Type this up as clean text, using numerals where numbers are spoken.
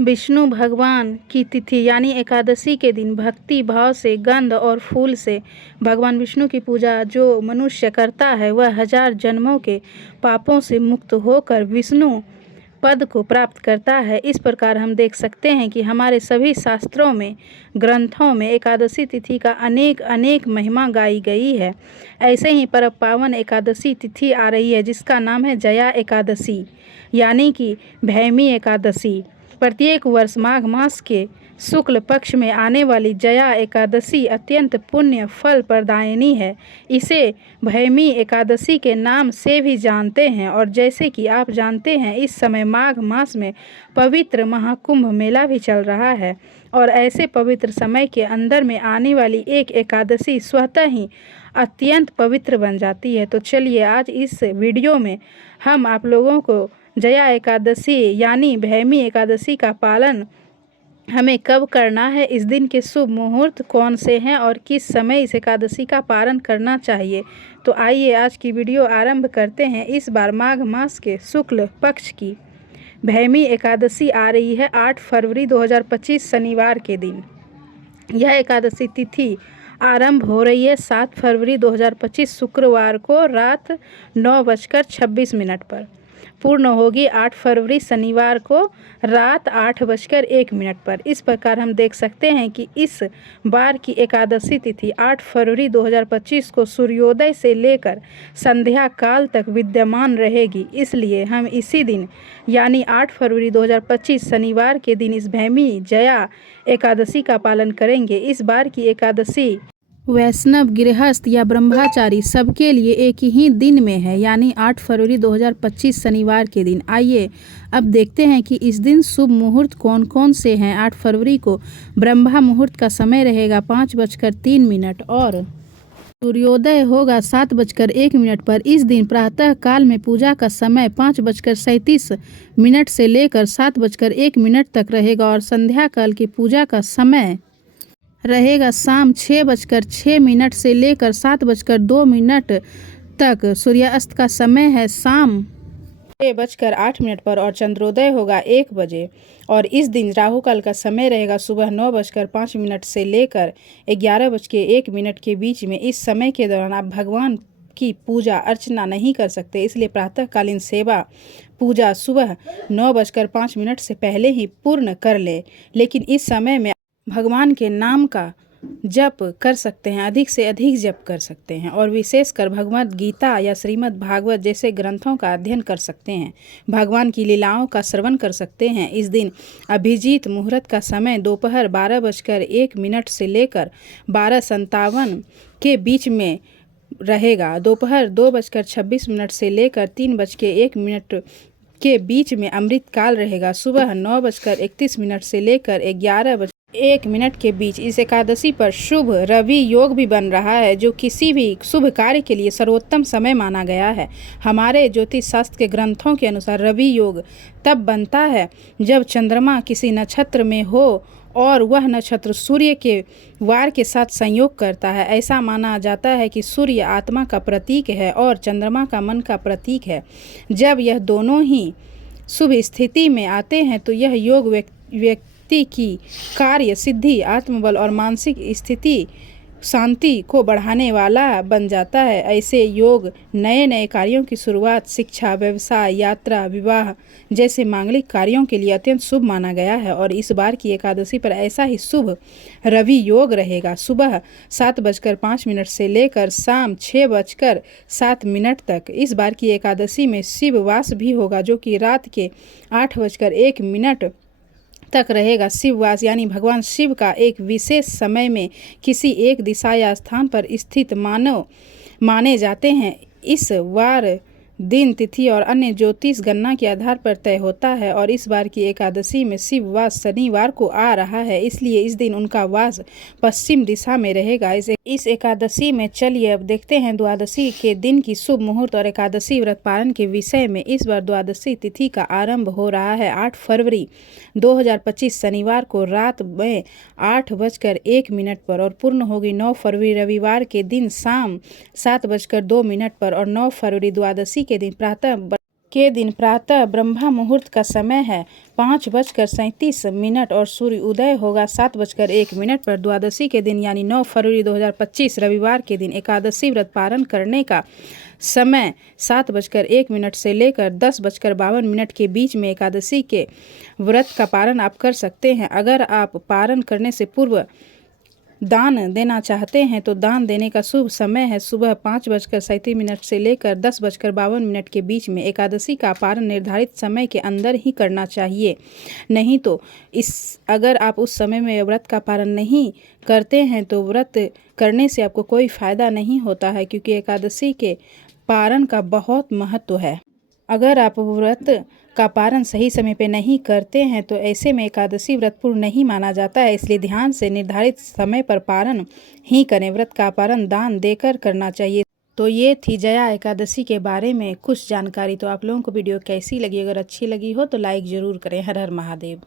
विष्णु भगवान की तिथि यानी एकादशी के दिन भक्ति भाव से गंध और फूल से भगवान विष्णु की पूजा जो मनुष्य करता है वह 1000 जन्मों के पापों से मुक्त होकर विष्णु पद को प्राप्त करता है। इस प्रकार हम देख सकते हैं कि हमारे सभी शास्त्रों में, ग्रंथों में एकादशी तिथि का अनेक अनेक महिमा गाई गई है। ऐसे ही परम पावन एकादशी तिथि आ रही है जिसका नाम है जया एकादशी यानी कि भैमी एकादशी। प्रत्येक वर्ष माघ मास के शुक्ल पक्ष में आने वाली जया एकादशी अत्यंत पुण्य फल प्रदायिनी है। इसे भैमी एकादशी के नाम से भी जानते हैं। और जैसे कि आप जानते हैं इस समय माघ मास में पवित्र महाकुंभ मेला भी चल रहा है और ऐसे पवित्र समय के अंदर में आने वाली एक एकादशी स्वतः ही अत्यंत पवित्र बन जाती है। तो चलिए आज इस वीडियो में हम आप लोगों को जया एकादशी यानी भैमी एकादशी का पालन हमें कब करना है, इस दिन के शुभ मुहूर्त कौन से हैं और किस समय इस एकादशी का पालन करना चाहिए। तो आइए आज की वीडियो आरंभ करते हैं। इस बार माघ मास के शुक्ल पक्ष की भैमी एकादशी आ रही है 8 फरवरी 2025 शनिवार के दिन। यह एकादशी तिथि आरंभ हो रही है 7 फरवरी 2025 शुक्रवार को रात 9:26 पर। पूर्ण होगी 8 फरवरी शनिवार को रात 8:01 पर। इस प्रकार हम देख सकते हैं कि इस बार की एकादशी तिथि 8 फरवरी 2025 को सूर्योदय से लेकर संध्या काल तक विद्यमान रहेगी। इसलिए हम इसी दिन यानी 8 फरवरी 2025 शनिवार के दिन इस भैमी जया एकादशी का पालन करेंगे। इस बार की एकादशी वैष्णव, गृहस्थ या ब्रह्मचारी सबके लिए एक ही दिन में है यानी 8 फरवरी 2025 शनिवार के दिन। आइए अब देखते हैं कि इस दिन शुभ मुहूर्त कौन कौन से हैं। 8 फरवरी को ब्रह्मा मुहूर्त का समय रहेगा 5:03 और सूर्योदय होगा 7:01 पर। इस दिन प्रातः काल में पूजा का समय 5:37 से लेकर 7:01 तक रहेगा और संध्या काल की पूजा का समय रहेगा शाम 6:06 से लेकर 7:02 तक। सूर्यास्त का समय है शाम 6:08 पर और चंद्रोदय होगा 1 बजे। और इस दिन राहु काल का समय रहेगा सुबह 9:05 से लेकर 11:01 के बीच में। इस समय के दौरान आप भगवान की पूजा अर्चना नहीं कर सकते, इसलिए प्रातःकालीन सेवा पूजा सुबह 9:05 से पहले ही पूर्ण कर ले। लेकिन इस समय में भगवान के नाम का जप कर सकते हैं, अधिक से अधिक जप कर सकते हैं और विशेषकर भगवद गीता या श्रीमद् भागवत जैसे ग्रंथों का अध्ययन कर सकते हैं। भगवान की लीलाओं का श्रवण कर सकते हैं। इस दिन अभिजीत मुहूर्त का समय दोपहर 12:01 से लेकर 12:57 के बीच में रहेगा। दोपहर 2:26 से लेकर 3:01 के बीच में अमृत काल रहेगा। सुबह 9:31 से लेकर 11:01 के बीच इस एकादशी पर शुभ रवि योग भी बन रहा है जो किसी भी शुभ कार्य के लिए सर्वोत्तम समय माना गया है। हमारे ज्योतिष शास्त्र के ग्रंथों के अनुसार रवि योग तब बनता है जब चंद्रमा किसी नक्षत्र में हो और वह नक्षत्र सूर्य के वार के साथ संयोग करता है। ऐसा माना जाता है कि सूर्य आत्मा का प्रतीक है और चंद्रमा का मन का प्रतीक है। जब यह दोनों ही शुभ स्थिति में आते हैं तो यह योग व्यक्ति की कार्य सिद्धि, आत्मबल और मानसिक स्थिति शांति को बढ़ाने वाला बन जाता है। ऐसे योग नए नए कार्यों की शुरुआत, शिक्षा, व्यवसाय, यात्रा, विवाह जैसे मांगलिक कार्यों के लिए अत्यंत शुभ माना गया है। और इस बार की एकादशी पर ऐसा ही शुभ रवि योग रहेगा सुबह 7:05 से लेकर शाम 6:07 तक। इस बार की एकादशी में शिववास भी होगा जो कि रात के 8:01 तक रहेगा। शिववास यानी भगवान शिव का एक विशेष समय में किसी एक दिशा या स्थान पर स्थित मानव माने जाते हैं। इस वार दिन, तिथि और अन्य ज्योतिष गणना के आधार पर तय होता है। और इस बार की एकादशी में शिववास शनिवार को आ रहा है, इसलिए इस दिन उनका वास पश्चिम दिशा में रहेगा। इस एकादशी में चलिए अब देखते हैं द्वादशी के दिन की शुभ मुहूर्त और एकादशी व्रत पालन के विषय में। इस बार द्वादशी तिथि का आरंभ हो रहा है 8 फरवरी 2025 शनिवार को रात में 8:01 पर और पूर्ण होगी 9 फरवरी रविवार के दिन शाम 7:02 पर। और 9 फरवरी द्वादशी के दिन प्रातः के दिन प्रातः ब्रह्म मुहूर्त का समय है 5:37 और सूर्य उदय होगा 7:01 पर। द्वादशी के दिन यानी 9 फरवरी 2025 रविवार के दिन एकादशी व्रत पारण करने का समय 7:01 से लेकर 10:52 के बीच में एकादशी के व्रत का पारण आप कर सकते हैं। अगर आप पारण करने से पूर्व दान देना चाहते हैं तो दान देने का शुभ समय है सुबह 5:37 से लेकर 10:52 के बीच में। एकादशी का पारण निर्धारित समय के अंदर ही करना चाहिए, नहीं तो अगर आप उस समय में व्रत का पारण नहीं करते हैं तो व्रत करने से आपको कोई फ़ायदा नहीं होता है, क्योंकि एकादशी के पारण का बहुत महत्व है। अगर आप व्रत का पारण सही समय पे नहीं करते हैं तो ऐसे में एकादशी व्रत पूर्ण नहीं माना जाता है, इसलिए ध्यान से निर्धारित समय पर पारण ही करें। व्रत का पारण दान देकर करना चाहिए। तो ये थी जया एकादशी के बारे में कुछ जानकारी। तो आप लोगों को वीडियो कैसी लगी? अगर अच्छी लगी हो तो लाइक ज़रूर करें। हर हर महादेव।